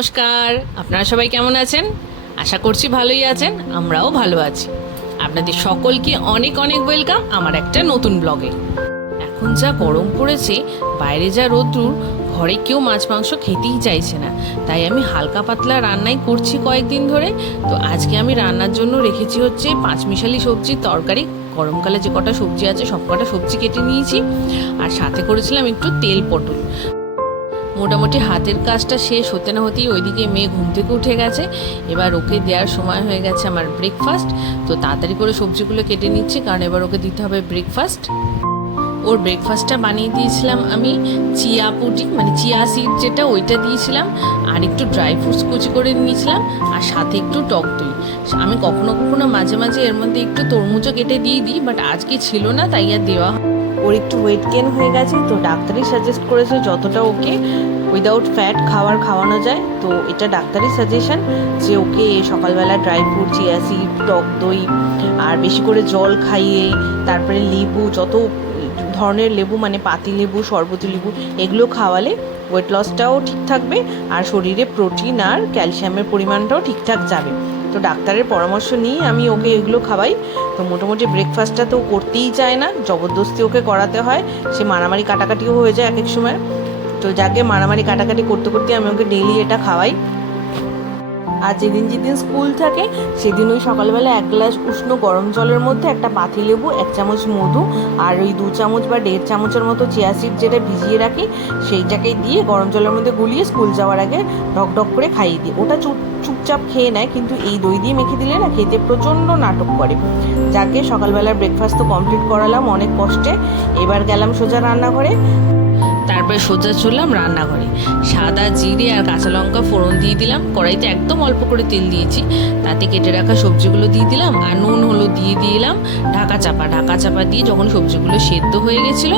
নমস্কার। আপনারা সবাই কেমন আছেন? আশা করছি ভালোই আছেন, আমরাও ভালো আছি। আপনাদের সকলকে অনেক অনেক ওয়েলকাম আমার একটা নতুন ব্লগে। এখন যা গরম পড়েছে, বাইরে যা রোদ্রুর ঘরে কেউ মাছ মাংস খেতেই চাইছে না। তাই আমি হালকা পাতলা রান্নাই করছি কয়েকদিন ধরে। তো আজকে আমি রান্নার জন্য রেখেছি হচ্ছে পাঁচমিশালি সবজির তরকারি। গরমকালে যে কটা সবজি আছে, সব কটা সবজি কেটে নিয়েছি। আর সাথে করেছিলাম একটু তেল পটল। মোটামুটি হাতের কাজটা শেষ হতে না হতেই ওইদিকে মেয়ে ঘুম থেকে উঠে গেছে। এবার ওকে দেওয়ার সময় হয়ে গেছে আমার ব্রেকফাস্ট তো তাড়াতাড়ি করে সবজিগুলো কেটে নিচ্ছি, কারণ এবার ওকে দিতে হবে ব্রেকফাস্ট ওর ব্রেকফাস্টটা বানিয়ে দিয়েছিলাম আমি। চিয়া পুডিং মানে চিয়া সিড যেটা, ওইটা দিয়েছিলাম। আর একটু ড্রাই ফ্রুটস কুচি করে নিয়েছিলাম। আর সাথে একটু টক দই। আমি কখনো কখনো মাঝে মাঝে এর মধ্যে একটু তরমুজও কেটে দিয়ে দিই বাট আজকে ছিল না, তাই আর দেওয়া হয়- ওর একটু ওয়েট গেন হয়ে গেছে, তো ডাক্তারই সাজেস্ট করেছে যতটা ওকে উইদাউট ফ্যাট খাবার খাওয়ানো যায়, তো এটা ডাক্তারই সাজেশন যে ওকে সকালবেলা ড্রাই ফ্রুট চিয়া সিড টক দই, আর বেশি করে জল খাইয়ে, তারপরে লেবু, যত ধরনের লেবু মানে পাতি লেবু, শরবতি লেবু, এগুলো খাওয়ালে ওয়েট লসটাও ঠিক থাকবে, আর শরীরে প্রোটিন আর ক্যালসিয়ামের পরিমাণটাও ঠিকঠাক যাবে। তো ডাক্তারের পরামর্শ নিয়ে আমি ওকে এগুলো খাওয়াই। তো মোটামুটি ব্রেকফাস্টটা তো করতেই চায় না, জবরদস্তি ওকে করাতে হয়। সে মারামারি কাটাকাটিও হয়ে যায় এক এক সময়। তো যাকে মারামারি কাটাকাটি করতে করতে আমি ওকে ডেলি এটা খাওয়াই। আর যেদিন যেদিন স্কুল থাকে সেদিন ওই সকালবেলা এক গ্লাস উষ্ণ গরম জলের মধ্যে একটা পাতি লেবু, এক চামচ মধু আর ওই দু চামচ বা দেড় চামচের মতো চিয়া সিড যেটা ভিজিয়ে রাখি সেইটাকে দিয়ে গরম জলের মধ্যে গুলিয়ে স্কুল যাওয়ার আগে ঢক ঢক করে খাইয়ে দিই। ওটা চুপ, চুপচাপ খেয়ে নেয়, কিন্তু এই দই দিয়ে মেখে দিলে না খেতে প্রচণ্ড নাটক করে। যাকে সকালবেলার ব্রেকফাস্ট তো কমপ্লিট করালাম অনেক কষ্টে, এবার গেলাম সোজা রান্নাঘরে। তারপরে সোজা চললাম রান্নাঘরে। সাদা জিরে আর কাঁচা লঙ্কা ফোড়ন দিয়ে দিলাম। কড়াইতে একদম অল্প করে তেল দিয়েছি। তাতে কেটে রাখা সবজিগুলো দিয়ে দিলাম আর নুন হলো দিয়ে দিলাম ঢাকা চাপা। ঢাকা চাপা দিয়ে যখন সবজিগুলো সেদ্ধ হয়ে গেছিল,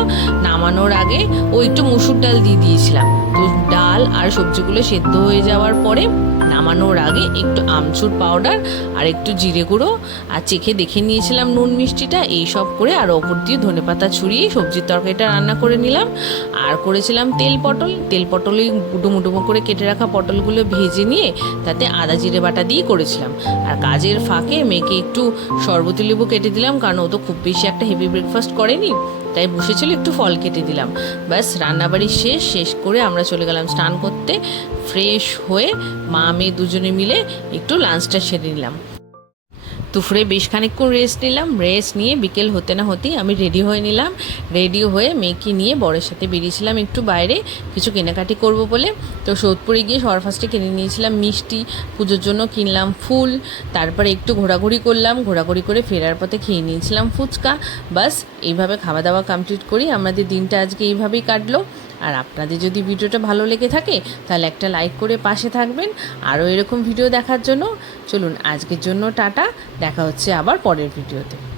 নামানোর আগে ও একটু মুসুর ডাল দিয়ে দিয়েছিলাম। তো ডাল আর সবজিগুলো সেদ্ধ হয়ে যাওয়ার পরে নামানোর আগে একটু আমচুর পাউডার আর একটু জিরে গুঁড়ো আর চেখে দেখে নিয়েছিলাম নুন মিষ্টিটা। এই সব করে আর ওপর দিয়ে ধনেপাতা ছড়িয়ে সবজির তরকারিটা রান্না করে নিলাম। আর করেছিলাম তেল পটল। তেল পটলই ডুমো ডুমো করে কেটে রাখা পটলগুলো ভেজে নিয়ে তাতে আদা, জিরে, বাটা দিয়ে করেছিলাম। আর কাজের ফাঁকে মেয়েকে একটু শরবতি লেবু কেটে দিলাম, কারণ ও তো খুব বেশি একটা হেভি ব্রেকফাস্ট করেনি, তাই বসেছিল একটু ফল কেটে দিলাম। ব্যাস, রান্নাবাড়ি শেষ শেষ করে আমরা চলে গেলাম স্নান করতে। ফ্রেশ হয়ে মা, মেয়ে দুজনে মিলে একটু লাঞ্চটা সেরে নিলাম। দুপুরে বেশ খানিকক্ষণ রেস্ট নিলাম। রেস্ট নিয়ে বিকেল হতে না হতেই আমি রেডি হয়ে নিলাম। রেডি হয়ে মেয়েকে নিয়ে বরের সাথে বেরিয়েছিলাম একটু বাইরে। কিছু কেনাকাটি করব বলে তো সোদপুরে গিয়ে সবার ফার্স্টে কিনে নিয়েছিলাম মিষ্টি। পুজোর জন্য কিনলাম ফুল। তারপরে একটু ঘোরাঘুরি করলাম। ঘোরাঘুরি করে ফেরার পথে খেয়ে নিয়েছিলাম ফুচকা। বাস, এইভাবে খাওয়া দাওয়া কমপ্লিট করি আমাদের দিনটা আজকে এইভাবেই কাটলো। আর আপনাদের যদি ভিডিওটা ভালো লেগে থাকে, তাহলে একটা লাইক করে পাশে থাকবেন। আরও এরকম ভিডিও দেখার জন্য চলুন আজকের জন্য টাটা, দেখা হচ্ছে আবার পরের ভিডিওতে